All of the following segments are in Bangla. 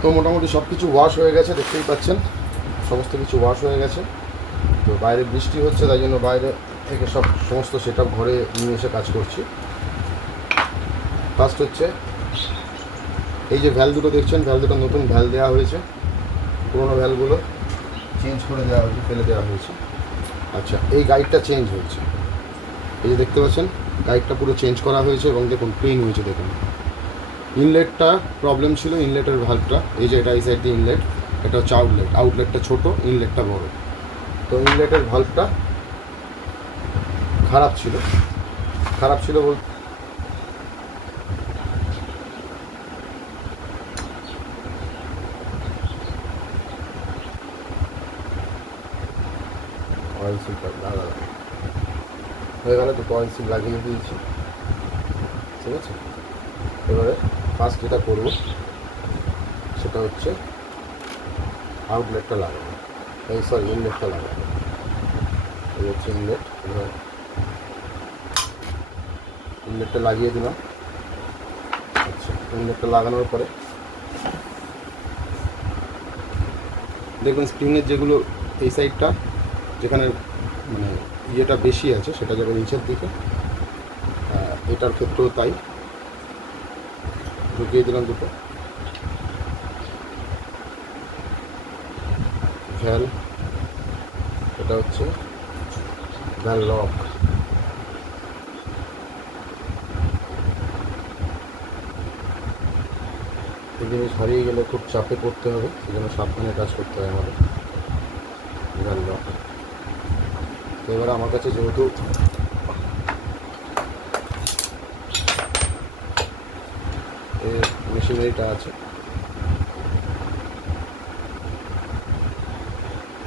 তো মোটামুটি সব কিছু ওয়াশ হয়ে গেছে, দেখতেই পাচ্ছেন সমস্ত কিছু ওয়াশ হয়ে গেছে। তো বাইরে বৃষ্টি হচ্ছে, তাই জন্য বাইরে থেকে সমস্ত সেট আপ ঘরে নিয়ে এসে কাজ করছি। ফার্স্ট হচ্ছে এই যে ভ্যাল দুটো দেখছেন, ভ্যাল দুটো নতুন ভ্যাল দেওয়া হয়েছে, পুরোনো ভ্যালগুলো চেঞ্জ করে দেওয়া হয়েছে, ফেলে দেওয়া হয়েছে। আচ্ছা, এই গাইডটা চেঞ্জ হয়েছে, এই যে দেখতে পাচ্ছেন গাইডটা পুরো চেঞ্জ করা হয়েছে এবং দেখুন ক্লিন হয়েছে। দেখুন ইনলেটটা প্রবলেম ছিল, ইনলেটের ভালভটা, এই যে এটা এই সাইড দিয়ে ইনলেট, এটা হচ্ছে আউটলেট, আউটলেটটা ছোট, ইনলেটটা বড়। তো ইনলেটের ভালভটা খারাপ ছিল, বলতে অয়েল সিলটা লাগালাম হয়ে গেল, দুটো অয়েল সিল লাগিয়ে দিয়েছি, ঠিক আছে। এবারে ফার্স্ট যেটা করব সেটা হচ্ছে আউটলেটটা লাগাবো, এই সরি ইনলেটটা লাগাবো। এই হচ্ছে ইনলেট, এবার ইনলেটটা লাগিয়ে দিলাম। আচ্ছা, ইনলেটটা লাগানোর পরে দেখুন স্প্রিংয়ের যেগুলো এই সাইডটা যেখানে মানে ইয়েটা বেশি আছে সেটা যাবে নিচের দিকে, এটার ক্ষেত্রেও তাই। ঢুকিয়ে দিলাম দুটো ভ্যাল, এটা হচ্ছে ভ্যাল লক। এই জিনিস হারিয়ে গেলে খুব চাপে পড়তে হবে, সেই জন্য সাবধানে কাজ করতে হয় আমাদের। ভ্যাল লক। তো এবার আমার কাছে যেহেতু এই মেশিনারিটা আছে,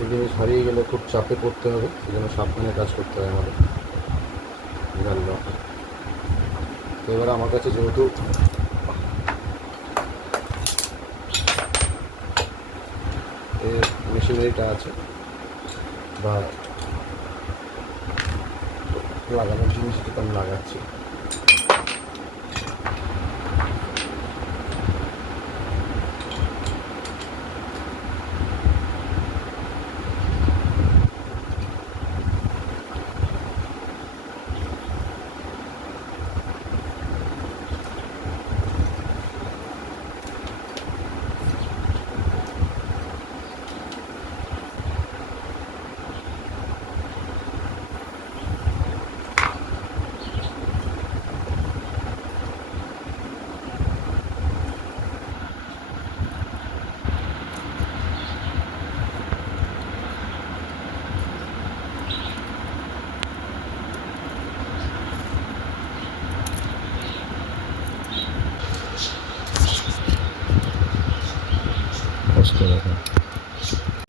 এই জিনিস হারিয়ে গেলে খুব চাপে পড়তে হবে, সেই জন্য সাবধানে কাজ করতে হয় আমাদের। ভ্যাল লক। তো এবার আমার কাছে যেহেতু এই মেশিনারিটা আছে বা লাগানোর জিনিস যেটা আমি লাগাচ্ছি,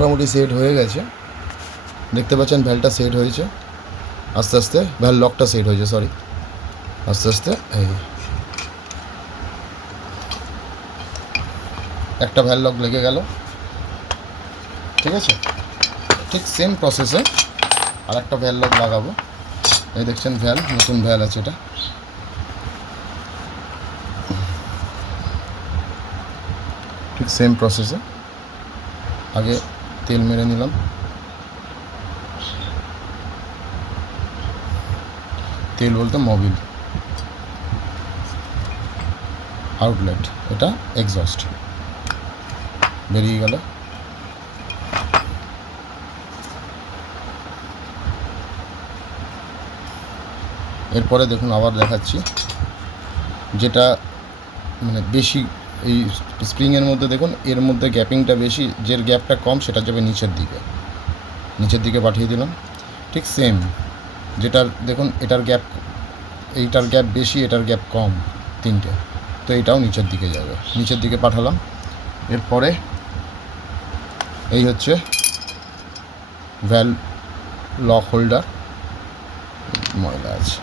মোটামুটি সেট হয়ে গেছে, দেখতে পাচ্ছেন ভ্যালটা সেট হয়েছে আস্তে আস্তে, ভ্যাল লকটা সেট হয়েছে, সরি, আস্তে আস্তে। এই একটা ভ্যাল লক লেগে গেল, ঠিক আছে। ঠিক সেম প্রসেসে আর একটা ভ্যাল লক লাগাবো। এই দেখছেন ভ্যাল, নতুন ভ্যাল আছে এটা, ঠিক সেম প্রসেসে। আগে তেল মেরে নিলাম, তেল বলতে মোবিল, আউটলেট, এটা এক্সস্ট, বেরিয়ে গেল। এরপরে দেখুন আবার দেখাচ্ছি, যেটা মানে বেশি এই স্প্রিংয়ের মধ্যে দেখুন এর মধ্যে গ্যাপিংটা বেশি, যে গ্যাপটা কম সেটা যাবে নিচের দিকে পাঠিয়ে দিলাম। ঠিক সেম, যেটার দেখুন এটার গ্যাপ, এইটার গ্যাপ বেশি, এটার গ্যাপ কম, তিনটে, তো এটাও নিচের দিকে যাবে, নিচের দিকে পাঠালাম। এরপরে এই হচ্ছে ভ্যাল লক হোল্ডার, ময়লা আছে,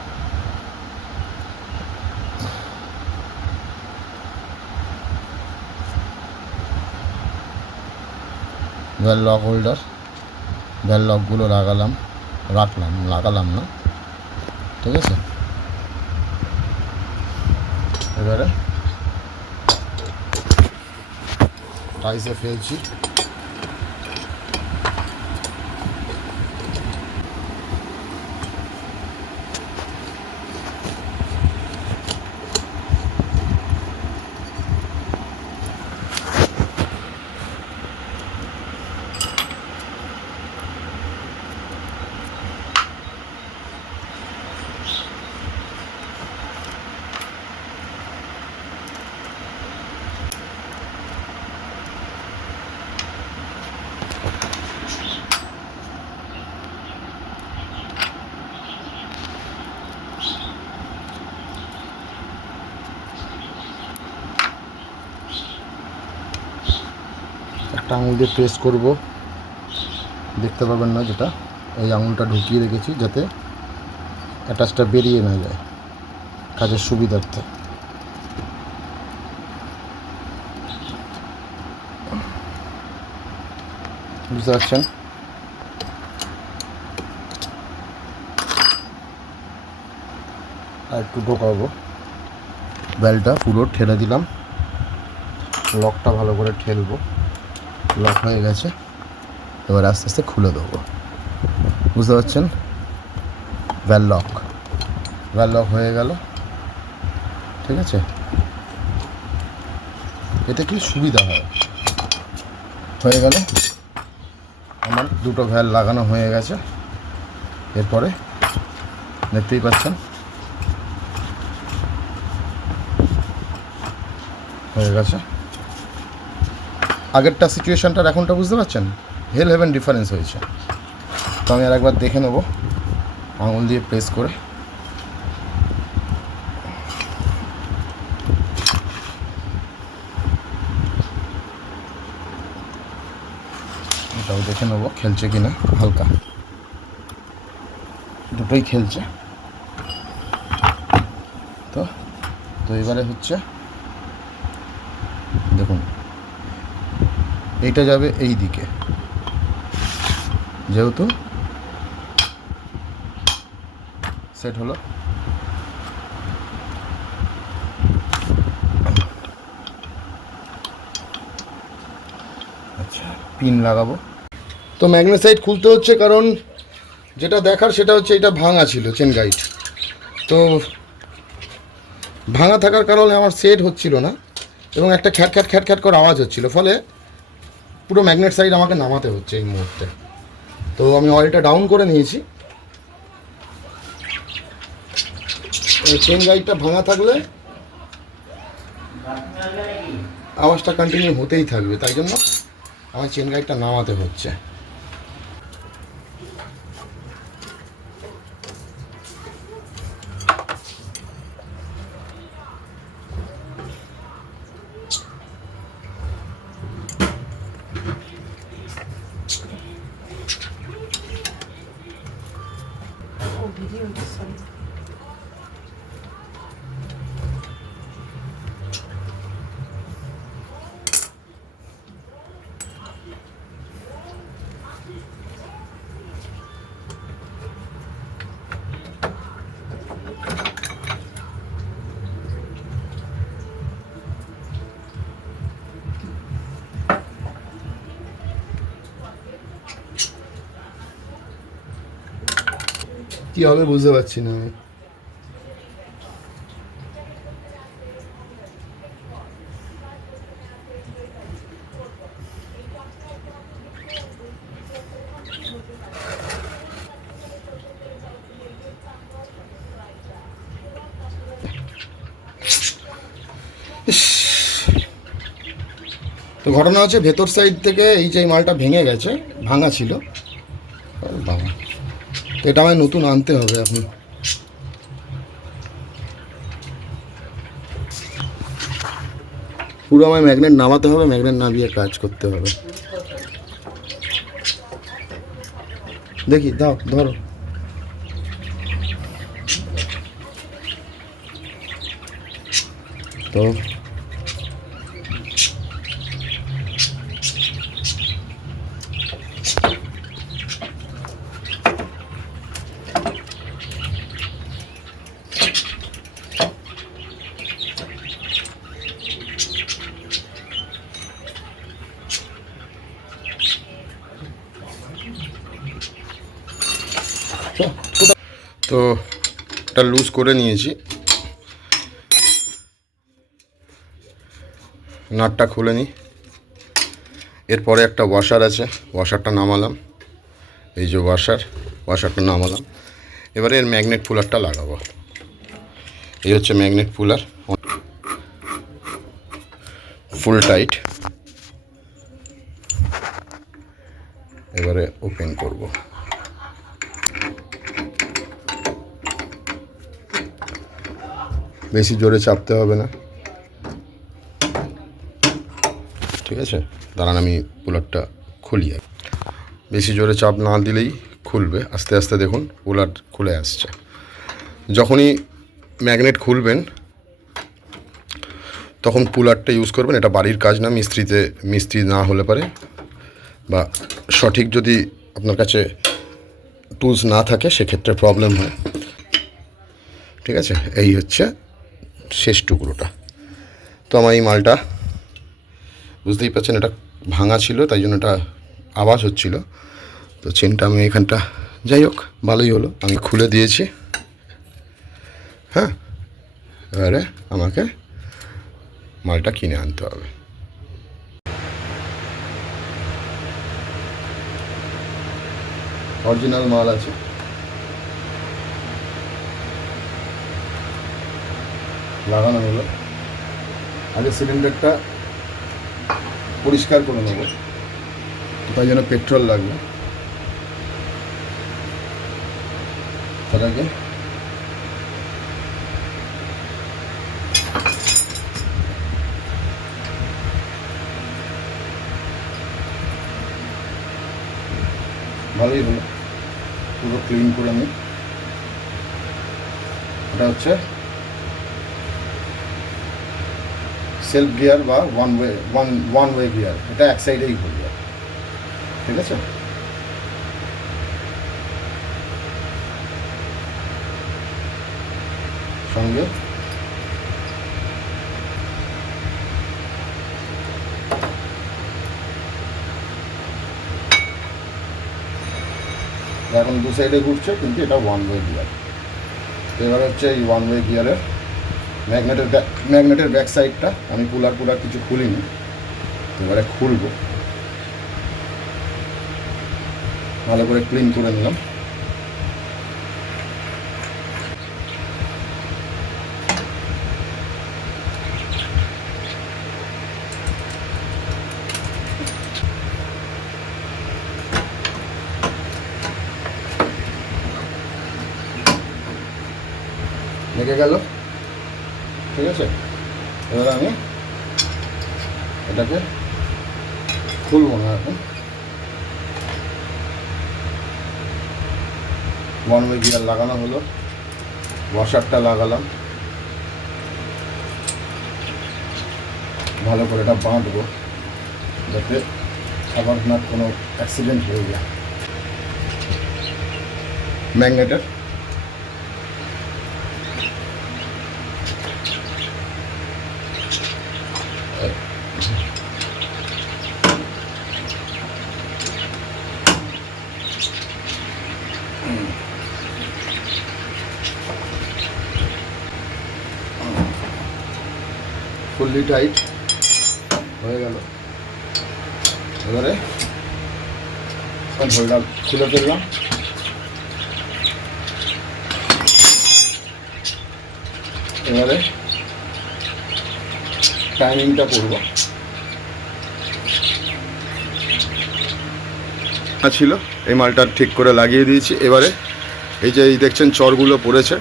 ভ্যাল লক হোল্ডার, ভ্যাল লকগুলো লাগালাম না, ঠিক আছে। এবারে টাইসে ফেলছি। একটা আঙুল দিয়ে প্রেস করব, দেখতে পাবেন না যেটা, এই আঙুলটা ঢুকিয়ে রেখেছি যাতে অ্যাটাচটা বেরিয়ে না যায় কাজের সুবিধার্থে। বুঝতে পারছেন? আর একটু ঢোকাবো, বেলটা পুরো ঠেলে দিলাম, লকটা ভালো করে ঠেলবো, লক হয়ে গেছে। এবার আস্তে আস্তে খুলে দেবো। বুঝতে পারছেন? ভ্যাল লক হয়ে গেল। ঠিক আছে, এতে কি সুবিধা হয়ে গেল। আমার দুটো ভ্যাল লাগানো হয়ে গেছে। এরপরে দেখতেই পাচ্ছেন হয়ে গেছে। আগেরটা সিচুয়েশানটার এখনটা বুঝতে পারছেন, হেল হেভেন ডিফারেন্স হয়েছে। তো আমি আর একবার দেখে নেব আঙুল দিয়ে প্রেস করে। এটাও দেখে নেব খেলছে কিনা, হালকা দুটোই খেলছে। তো এবারে হচ্ছে দেখুন, এইটা যাবে এই দিকে, যেহেতু সেট হলো। আচ্ছা, পিন লাগাবো। তো ম্যাগনেসাইট খুলতে হচ্ছে, কারণ যেটা দেখার সেটা হচ্ছে এটা ভাঙা ছিল চেন গাইড। তো ভাঙা থাকার কারণে আমার সেট হচ্ছিল না এবং একটা খ্যাট করে আওয়াজ হচ্ছিল, ফলে পুরো ম্যাগনেট সাইড আমাকে নামাতে হচ্ছে এই মুহূর্তে। তো আমি অয়েলটা ডাউন করে নিয়েছি। চেন গাইডটা ভাঙা থাকলে আওয়াজটা কন্টিনিউ হতেই থাকবে, তাই জন্য আমার চেন গাইডটা নামাতে হচ্ছে। কী হবে বুঝতে পারছি না আমি। তো ঘটনা হচ্ছে ভেতর সাইড থেকে এই যে মালটা ভেঙে গেছে, ভাঙা ছিল বাবা। তো এটা আমায় নতুন আনতে হবে এখন। পুরো আমায় ম্যাগনেট নামাতে হবে, ম্যাগনেট নামিয়ে কাজ করতে হবে। দেখি দাও, ধরো। তো তো এটা লুজ করে নিয়েছি, নাটটা খুলে নিই। এরপরে একটা ওয়াশার আছে, ওয়াশারটা নামালাম, এই যে ওয়াশারটা নামালাম। এবারে এর ম্যাগনেট পুলারটা লাগাবো। এই হচ্ছে ম্যাগনেট পুলার, ফুল টাইট। এবারে ওপেন করব। বেশি জোরে চাপতে হবে না, ঠিক আছে। দাঁড়ান আমি পুলারটা খুলি। বেশি জোরে চাপ না দিলেই খুলবে, আস্তে আস্তে দেখুন পুলার খুলে আসছে। যখনই ম্যাগনেট খুলবেন তখন পুলারটা ইউজ করবেন। এটা বাড়ির কাজ না, মিস্ত্রি না হলে পারে, বা সঠিক যদি আপনার কাছে টুলস না থাকে সেক্ষেত্রে প্রবলেম হয়, ঠিক আছে। এই হচ্ছে শেষ টুকরোটা। তো আমার এই মালটা বুঝতেই পারছেন এটা ভাঙা ছিল, তাই জন্য এটা আওয়াজ হচ্ছিল। তো চেনটা আমি এখানটা, যাই হোক ভালোই হলো, আমি খুলে দিয়েছি। হ্যাঁ, এবারে আমাকে মালটা কিনে আনতে হবে। অরিজিনাল মাল আছে, লাগানো হলো। আগে সিলিন্ডারটা পরিষ্কার করে নেবো, তাই জন্য পেট্রোল লাগবে। তার আগে ভালোই হলো, পুরো ক্লিন করে নিই। এটা হচ্ছে সেলফ গিয়ার বা ওয়ান ওয়ে গিয়ার, এটা এক সাইডেই ঘুরবে, ঠিক আছে। সঙ্গে এখন দু সাইডে ঘুরছে, কিন্তু এটা ওয়ান ওয়ে গিয়ার। তো এবার হচ্ছে এই ওয়ান ওয়ে গিয়ারের ম্যাগনেটের ব্যাক সাইডটা আমি পুলার কিছু খুলিনি, এবারে খুলব। ভালো করে ক্লিন করে নিলাম। লেগে গেল, ঠিক আছে। এবার আমি এটাকে খুলবো না এখন। ওয়ান ওয়ে গিয়ার লাগানো হলো, ওয়াশারটা লাগালাম, ভালো করে এটা বাঁধবো যাতে আবার না কোনো অ্যাক্সিডেন্ট হয়ে যায়। ম্যাগনেটের ফুললি টাইট হয়ে গেল। এবারে খুলে ফেললাম। এবারে টাইমিংটা করব। ছিল এই মালটা ঠিক করে লাগিয়ে দিয়েছি। এবারে এই যে দেখছেন চরগুলো পড়েছে,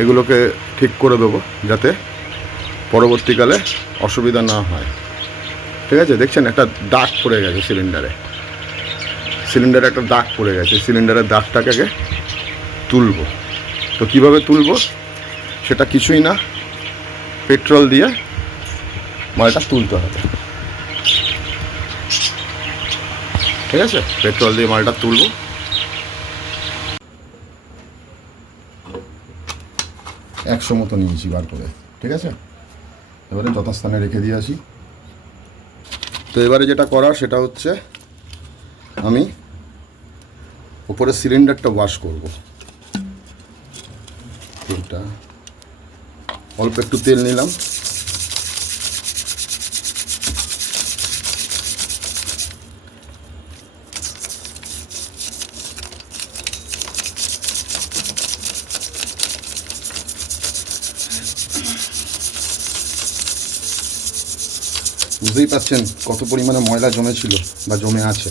এগুলোকে ঠিক করে দেবো যাতে পরবর্তীকালে অসুবিধা না হয়, ঠিক আছে। দেখছেন একটা দাগ পড়ে গেছে সিলিন্ডারে একটা দাগ পড়ে গেছে। সিলিন্ডারের দাগটাকে আগে তুলব। তো কিভাবে তুলব সেটা কিছুই না, পেট্রোল দিয়ে মালটা তুলতে হবে, ঠিক আছে। পেট্রোল দিয়ে মালটা তুলব। 100 মতো নিয়েছি বার করে, ঠিক আছে। এবারে যথাস্থানে রেখে দিয়ে আসি। তো এবারে যেটা করার সেটা হচ্ছে আমি ওপরে সিলিন্ডারটা ওয়াশ করব। তেলটা অল্প একটু তেল নিলাম, বুঝতেই পারছেন কত পরিমাণে ময়লা জমেছিল বা জমে আছে।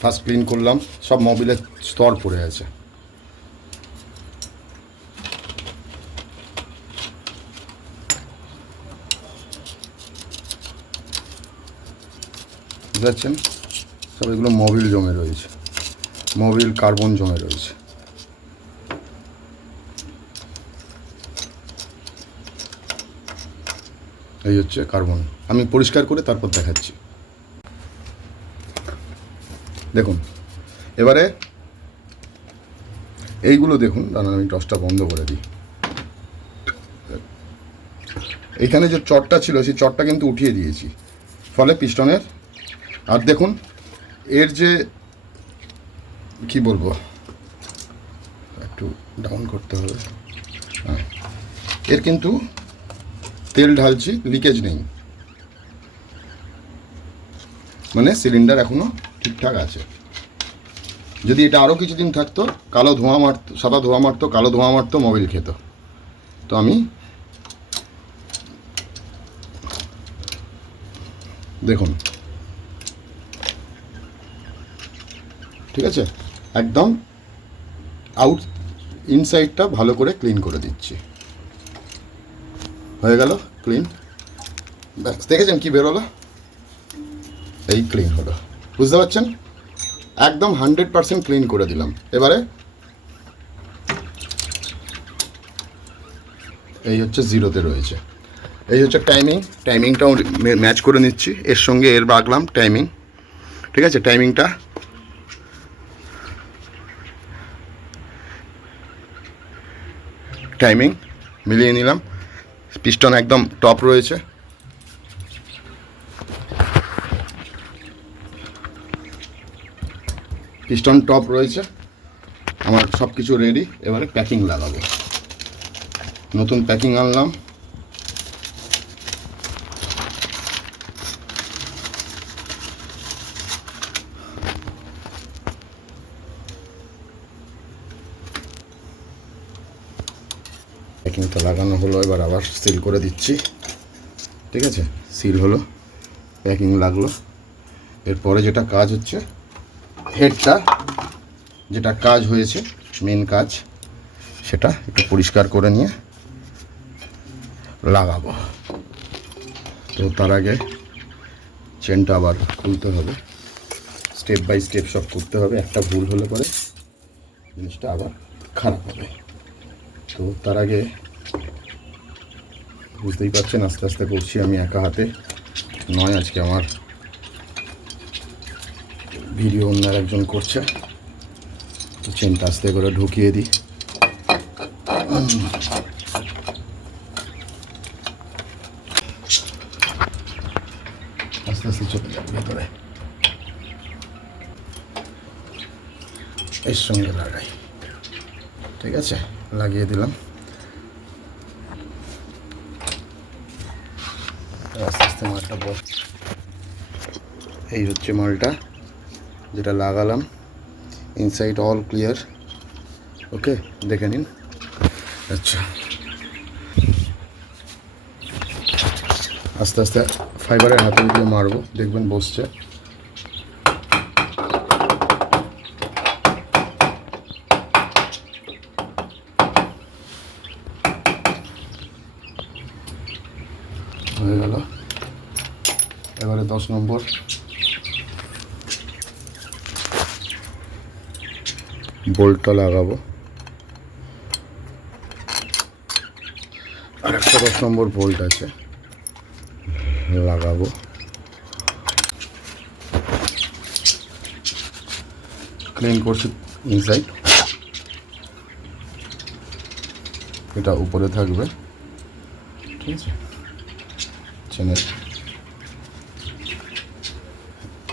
ফার্স্ট ক্লিন করলাম, সব মোবিলের স্তর পড়ে আছে। বুঝতে পারছেন, সব এগুলো মোবিল জমে রয়েছে, মোবিল কার্বন জমে রয়েছে। এই হচ্ছে কার্বন। আমি পরিষ্কার করে তারপর দেখাচ্ছি। দেখুন এবারে এইগুলো দেখুন, দাঁড়ান আমি টসটা বন্ধ করে দিই। এখানে যে চটটা ছিল সেই চটটা কিন্তু উঠিয়ে দিয়েছি, ফলে পিস্টনের, আর দেখুন এর যে কি বলবো, একটু ডাউন করতে হবে, হ্যাঁ, এর কিন্তু তেল ঢালছি, লিকেজ নেই, মানে সিলিন্ডার এখনো ঠিকঠাক আছে। যদি এটা আরও কিছুদিন থাকতো, কালো ধোঁয়া মারতো, সাদা ধোঁয়া মারতো, কালো ধোঁয়া মারতো, মোবিল খেত। তো আমি দেখুন, ঠিক আছে, একদম আউট ইনসাইডটা ভালো করে ক্লিন করে দিচ্ছি। হয়ে গেল ক্লিন, ব্যাস, দেখেছেন কি বেরোলো, এই ক্লিন হলো, বুঝতে পারছেন, একদম 100% ক্লিন করে দিলাম। এবারে এই হচ্ছে জিরোতে রয়েছে, এই হচ্ছে টাইমিংটাও ম্যাচ করে নিচ্ছি, এর সঙ্গে এর রাখলাম টাইমিং, ঠিক আছে, টাইমিং মিলিয়ে নিলাম। পিস্টন একদম টপ রয়েছে, পিস্টন টপ রয়েছে, আমার সব কিছু রেডি। এবারে প্যাকিং লাগাবো, নতুন প্যাকিং আনলাম, প্যাকিংটা লাগানো হলো, এবার আবার সিল করে দিচ্ছি, ঠিক আছে, সিল হলো, প্যাকিং লাগলো। এরপরে যেটা কাজ হচ্ছে, হেডটা যেটা কাজ হয়েছে, মেন কাজ, সেটা একটু পরিষ্কার করে নিয়ে লাগাবো। তো তার আগে চেনটা আবার খুলতে হবে, স্টেপ বাই স্টেপ সব করতে হবে, একটা ভুল হলে পরে জিনিসটা আবার খারাপ হবে। তো তার আগে বুঝতেই পারছেন আস্তে আস্তে করছি, আমি একা হাতে নয়, আজকে আমার ভিডিও অন্য একজন করছে। তো চেনটা আস্তে করে ঢুকিয়ে দিই, আস্তে আস্তে চলে যাবে ভেতরে, এর সঙ্গে লাগাই, ঠিক আছে, লাগিয়ে দিলাম। আস্তে আস্তে মালটা এই হচ্ছে মালটা যেটা লাগালাম, ইনসাইড অল ক্লিয়ার, ওকে, দেখে নিন। আচ্ছা, আস্তে আস্তে ফাইবারের হাতে দিয়ে মারবো, দেখবেন বসছে। হয়ে গেল। এবারে 10 নম্বর বোল্টটা লাগাবো, আর একটা 10 নম্বর বোল্ট আছে, লাগাবো। ক্লিন করছি ইনসাইড, এটা উপরে থাকবে, ঠিক আছে, চেনের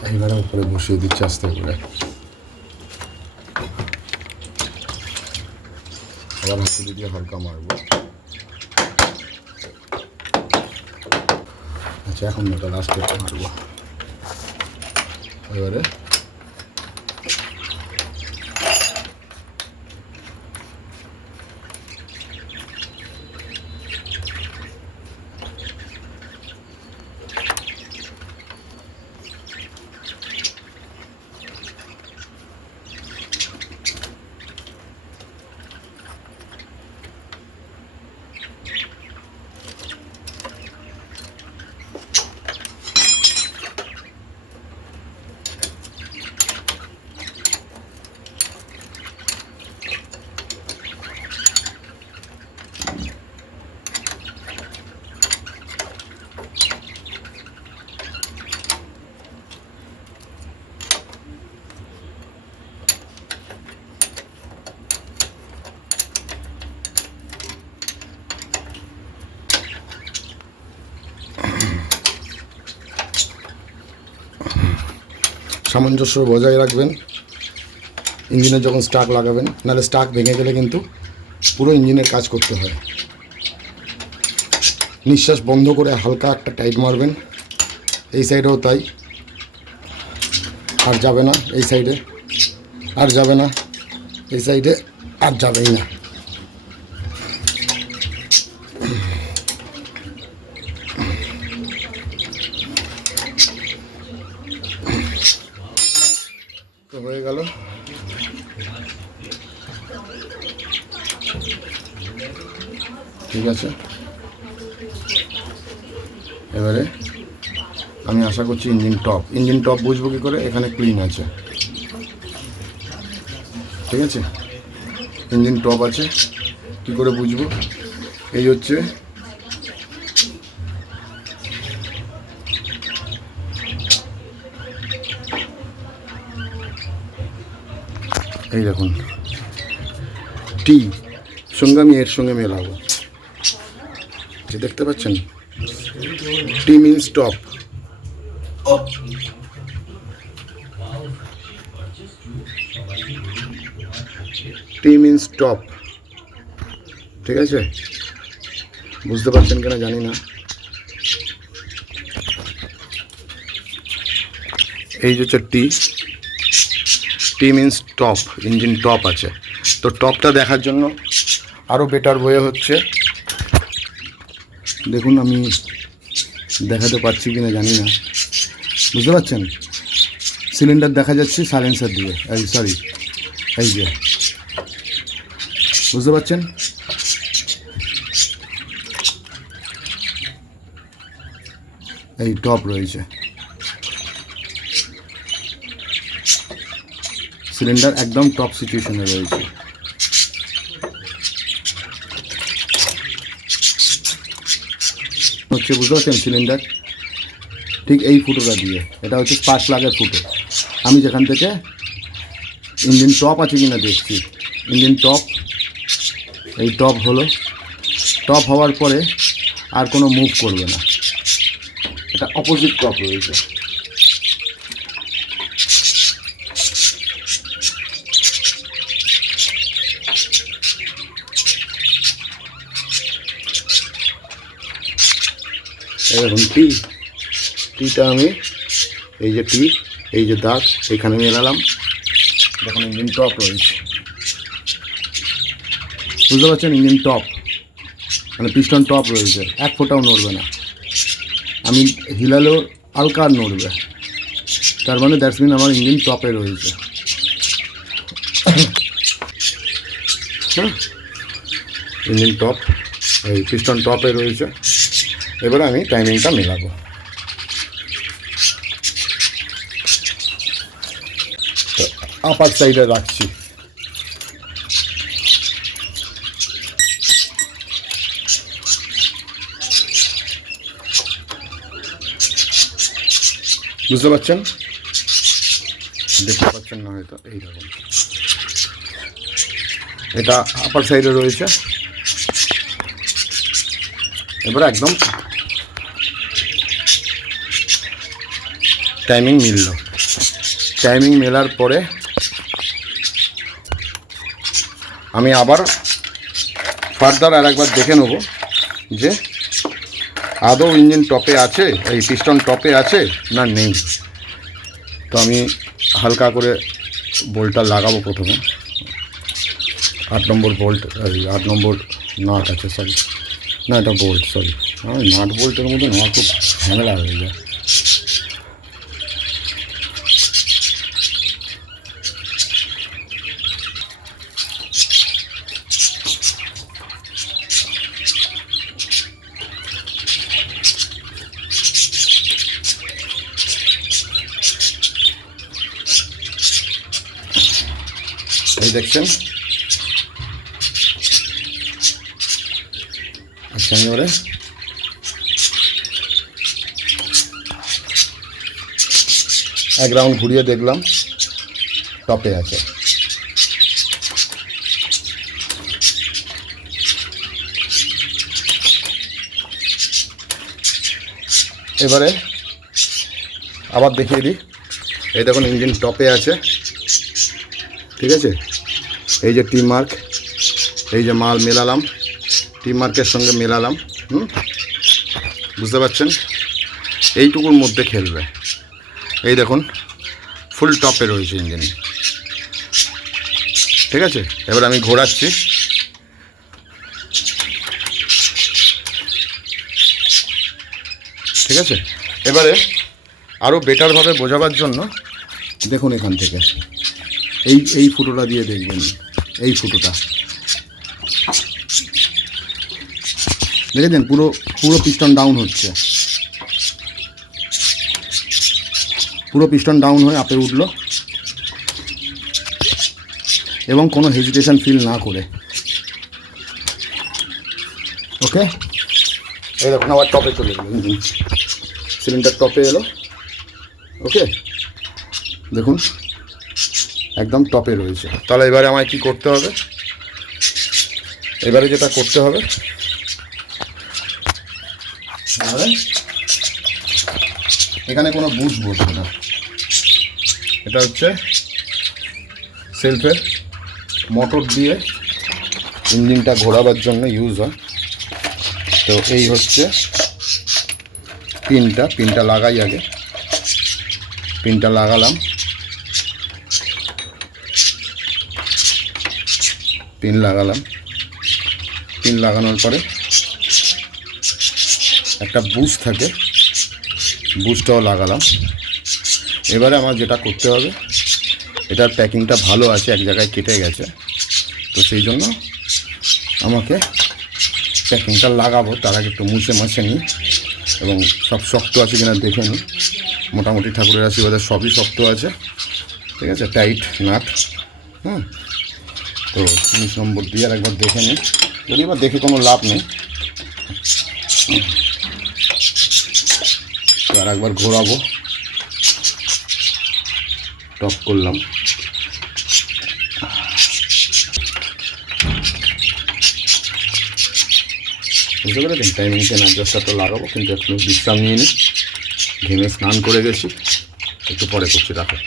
এইবারে উপরে বসিয়ে দিচ্ছি আস্তে করে। আবার হাতুড়ি দিয়ে হালকা মারবো। আচ্ছা, এখন এটা লাস্টে মারবো। এবারে সামঞ্জস্য বজায় রাখবেন ইঞ্জিনের যখন স্টার্ট লাগাবেন, নাহলে স্টার্ট ভেঙে গেলে কিন্তু পুরো ইঞ্জিনের কাজ করতে হয়। নিঃশ্বাস বন্ধ করে হালকা একটা টাইট মারবেন। এই সাইডেও তাই, আর যাবে না এই সাইডে, আর যাবে না এই সাইডে, আর যাবেই না। তো হয়ে গেল। ঠিক আছে, এবারে আমি আশা করছি ইঞ্জিন টপ বুঝবো কী করে? এখানে ক্লিন আছে, ঠিক আছে, ইঞ্জিন টপ আছে, কী করে বুঝবো? এই হচ্ছে এই দেখুন টি সঙ্গে আমি এর সঙ্গে মেলাবো, দেখতে পাচ্ছেন? টি মিনস টপ। টি মিনস টপ, ঠিক আছে? বুঝতে পারছেন কিনা জানি না। এই যে হচ্ছে টি মিনস টপ, ইঞ্জিন টপ আছে। তো টপটা দেখার জন্য আরও বেটার ওয়ে হচ্ছে, দেখুন আমি দেখাতে পারছি কিনা জানি না, বুঝতে পারছেন? সিলিন্ডার দেখা যাচ্ছে সাইলেন্সার দিয়ে, সরি এই যে, বুঝতে পারছেন? এই টপ রয়েছে, সিলিন্ডার একদম টপ সিচুয়েশনে রয়েছে। হচ্ছে, বুঝতে পারছেন? সিলিন্ডার ঠিক এই ফুটোটা দিয়ে, এটা হচ্ছে স্পার্ক প্লাগের ফুটো। আমি যেখান থেকে ইঞ্জিন টপ আছে কিনা দেখছি, ইঞ্জিন টপ, এই টপ হলো, টপ হওয়ার পরে আর কোনো মুভ করবে না, এটা অপোজিট টপ রয়েছে। এরকম টিটা আমি এই যে এই যে দাগ এইখানে মেলালাম, দেখুন ইঞ্জিন টপ রয়েছে, বুঝতে পারছেন? ইঞ্জিন টপ মানে পিস্টন টপ রয়েছে, এক ফোঁটাও নড়বে না। আমি হিলালেও হালকা নড়বে, তার মানে দ্যাটস মিন আমার ইঞ্জিন টপে রয়েছে। হ্যাঁ, ইঞ্জিন টপ, এই পিস্টন টপে রয়েছে। এবারে আমি টাইমিংটা মেলাবো। আপার সাইডে রাখছি, বুঝতে পারছেন? দেখতে পাচ্ছেন না হয়তো, এই দেখুন এটা আপার সাইডে রয়েছে। এবারে একদম টাইমিং মিলল। টাইমিং মেলার পরে আমি আবার ফার্দার আর একবার দেখে নেব যে আদৌ ইঞ্জিন টপে আছে, এই পিস্টন টপে আছে না নেই। তো আমি হালকা করে বোল্টটা লাগাবো প্রথমে। 8 নম্বর বোল্ট, 8 নম্বর নাট আছে, সরি না এটা বোল্ট, সরি নাট বোল্টের মধ্যে আমার খুব ঝামেলা হয়ে যায়। এই দেখছেন, আচ্ছা এবারে এক রাউন্ড ঘুরিয়ে দেখলাম টপে আছে। এবারে আবার দেখিয়ে দিই, এই দেখুন ইঞ্জিন টপে আছে, ঠিক আছে। এই যে টি মার্ক, এই যে মাল মেলালাম, টি মার্কের সঙ্গে মেলালাম, বুঝতে পারছেন, এইটুকুর মধ্যে খেলবে। এই দেখুন ফুল টপে রয়েছে ইঞ্জিন, ঠিক আছে। এবার আমি ঘোরাচ্ছি, ঠিক আছে। এবারে আরও বেটারভাবে বোঝাবার জন্য দেখুন এখান থেকে এই ফুটোটা দিয়ে দেখবেন, এই ফুটোটা দেখেছেন, পুরো পিস্টন ডাউন হচ্ছে, পুরো পিস্টন ডাউন হয়ে আপে উঠলো এবং কোনো হেজিটেশন ফিল না করে। ওকে, এই দেখুন আবার টপে চলে গেল ইঞ্জিন, সিলিন্ডার টপে এলো। ওকে, দেখুন একদম টপে রয়েছে। তাহলে এবারে আমায় কি করতে হবে, এবারে যেটা করতে হবে, এখানে কোনো বুশ বসবে না, এটা হচ্ছে সেলফের মোটর দিয়ে ইঞ্জিনটা ঘোরাবার জন্য ইউজ হয়। তো এই হচ্ছে পিনটা লাগাই, আগে পিনটা লাগালাম, পিন লাগানোর পরে একটা বুশ থাকে, বুশটাও লাগালাম। এবারে আমার যেটা করতে হবে, এটার প্যাকিংটা ভালো আছে, এক জায়গায় কেটে গেছে, তো সেই জন্য আমাকে প্যাকিংটা লাগাবো। তার আগে একটু মুছে নিই এবং সব শক্ত আছে কিনা দেখে নিই। মোটামুটি ঠাকুরের আশীর্বাদে সবই শক্ত আছে, ঠিক আছে, টাইট নাট। তো 19 নম্বর দিয়ে আর একবার দেখে নিই, যদি এবার দেখে কোনো লাভ নেই, তো আর একবার ঘোরাবো। টপ করলাম, বুঝতে পেরেছেন। টাইমিং চেন অ্যাডজাস্টার তো লাগাবো, কিন্তু একটু বিশ্রাম নিয়ে নিই, ঘেমে স্নান করে গেছি, একটু পরে করছি, রাখো।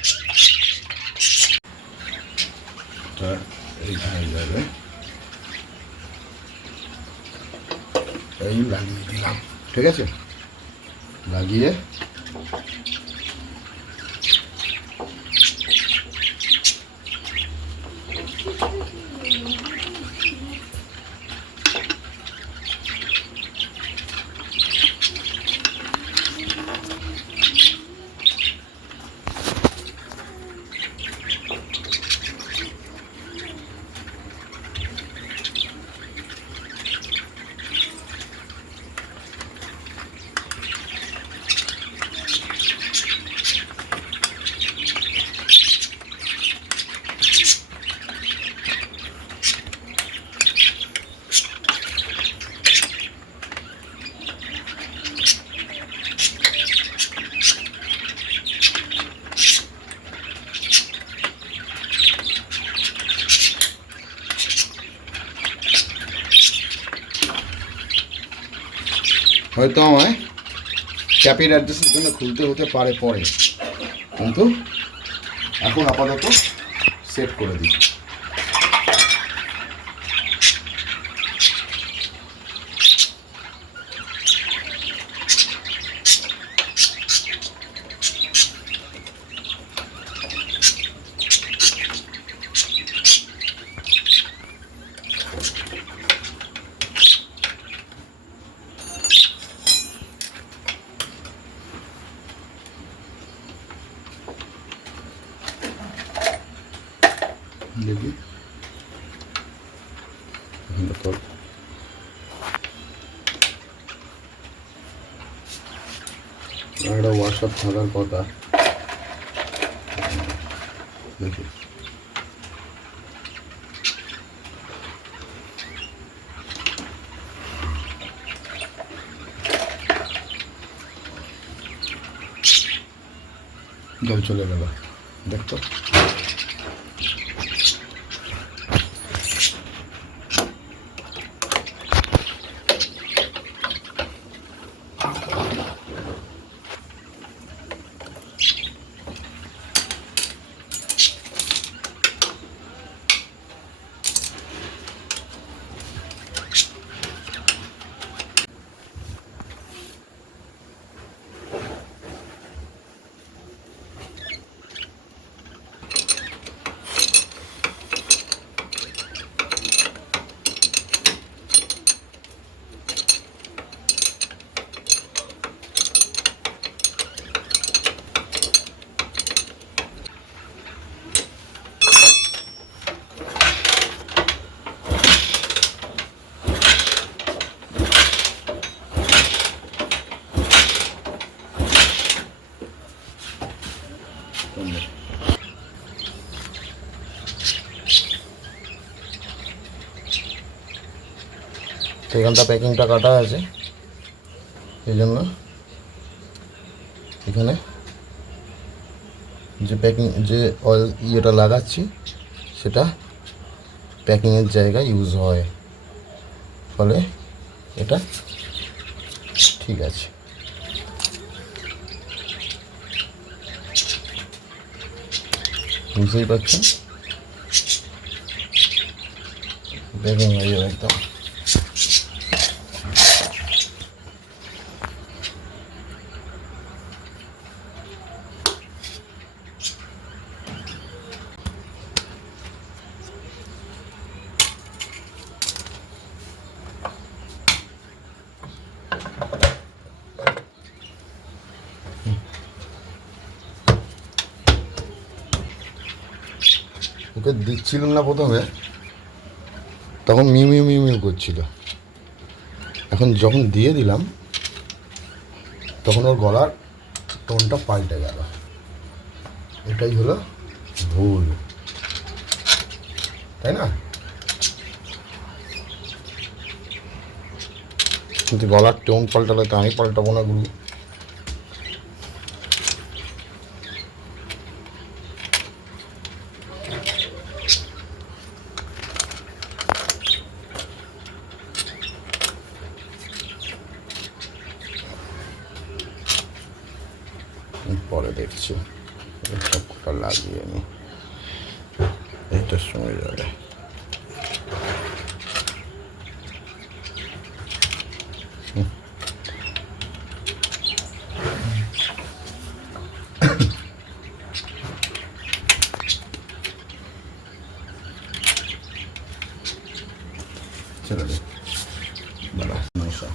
এইখানে যাবে, এই লাগিয়ে দিলাম, ঠিক আছে। লাগিয়ে হয়তো আমায় ক্যাপের অ্যাড্রেসের জন্য খুলতে হতে পারে পরে, কিন্তু এখন আপাতত সেট করে দিই। দেখি তোর একটা হোয়াটসঅ্যাপ থাকার কথা দেখি। জল চলে গেল দেখতো। তো এখানটা প্যাকিংটা কাটা আছে, এই জন্য এখানে যে প্যাকিং যে অয়েল ইয়েটা লাগাচ্ছি সেটা প্যাকিংয়ের জায়গায় ইউজ হয়, ফলে এটা ঠিক আছে। বুঝতেই পারছেন প্যাকিং হয়ে যাবে একদম। ওকে দিচ্ছিলাম না প্রথমে, তখন মিউ মিউ মিউ মিউ করছিল, এখন যখন দিয়ে দিলাম তখন ওর গলার টোনটা পাল্টে গেল। এটাই হলো ভুল, তাই না? কিন্তু গলার টোন পাল্টালে তো আমি পাল্টাবো না গুরু। পরে দেখছি সবটা লাগিয়ে নি, এইটার সময় যাবে। চলে দে বলা সমস্যা।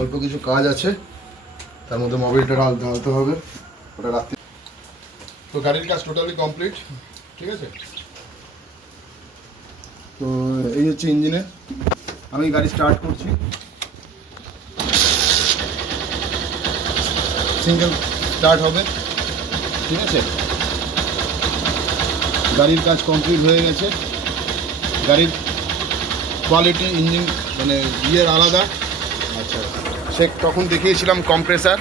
অল্প কিছু কাজ আছে, তার মধ্যে মোবিলটা ঢালতে হবে, ওটা রাত্রি। তো গাড়ির কাজ টোটালি কমপ্লিট, ঠিক আছে। তো এই হচ্ছে ইঞ্জিনে, আমি গাড়ি স্টার্ট করছি, সিঙ্গেল স্টার্ট হবে, ঠিক আছে। গাড়ির কাজ কমপ্লিট হয়ে গেছে, গাড়ির কোয়ালিটি ইঞ্জিন মানে ইয়ের আলাদা। আচ্ছা, সে তখন দেখিয়েছিলাম কম্প্রেসার,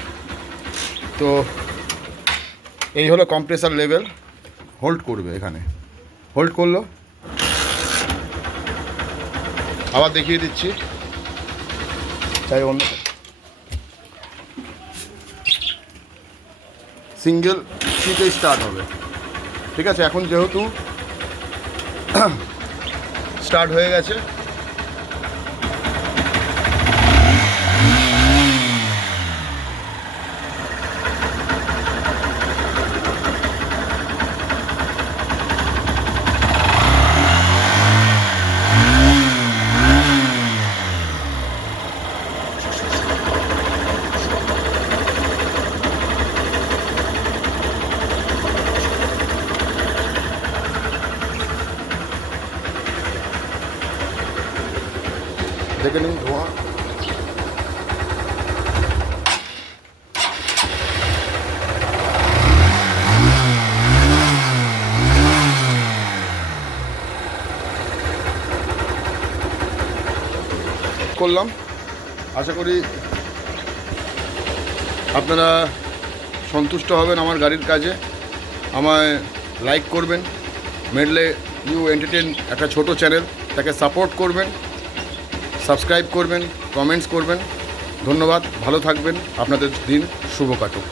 তো এই হলো কম্প্রেসার লেভেল, হোল্ড করবে, এখানে হোল্ড করলো। আবার দেখিয়ে দিচ্ছি, চাই অন্য সিঙ্গেল সিটে স্টার্ট হবে। ঠিক আছে, এখন যেহেতু স্টার্ট হয়ে গেছে, দেখে নিন ধোঁয়া। করলাম, আশা করি আপনারা সন্তুষ্ট হবেন আমার গাড়ির কাজে। আমায় লাইক করবেন, মেডলে ইউ এন্টারটেন একটা ছোট চ্যানেল, তাকে সাপোর্ট করবেন, সাবস্ক্রাইব করবেন, কমেন্টস করবেন। ধন্যবাদ, ভালো থাকবেন, আপনাদের দিন শুভ কাটুক।